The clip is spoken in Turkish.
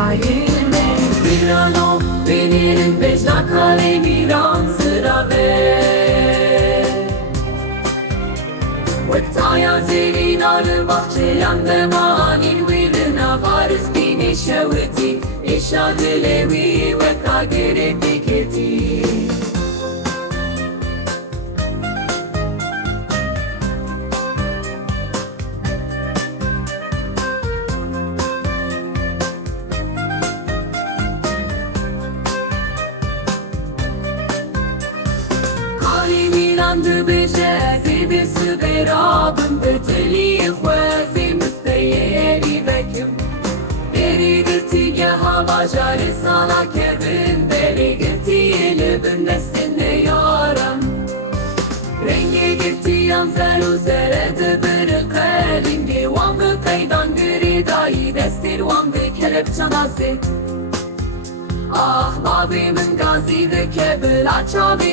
Hayırme bir an o benim beşler kalemiran sıra ver Vektaya zerin arı bahçe yandım anin Vilina varız bine şeveti İşadı levi ve kagire diketi Mirandı beje zibisi berabın Öteliye khwazi müsteyeri vekim Beri girti hava jari sana kevin Beri girti elibin nesine yaram Rengi girti yanzer üzerede bir kalingi Wangı kaydan giri dahi destir wangı kelep çanası Ah babimin gazide kebir açavi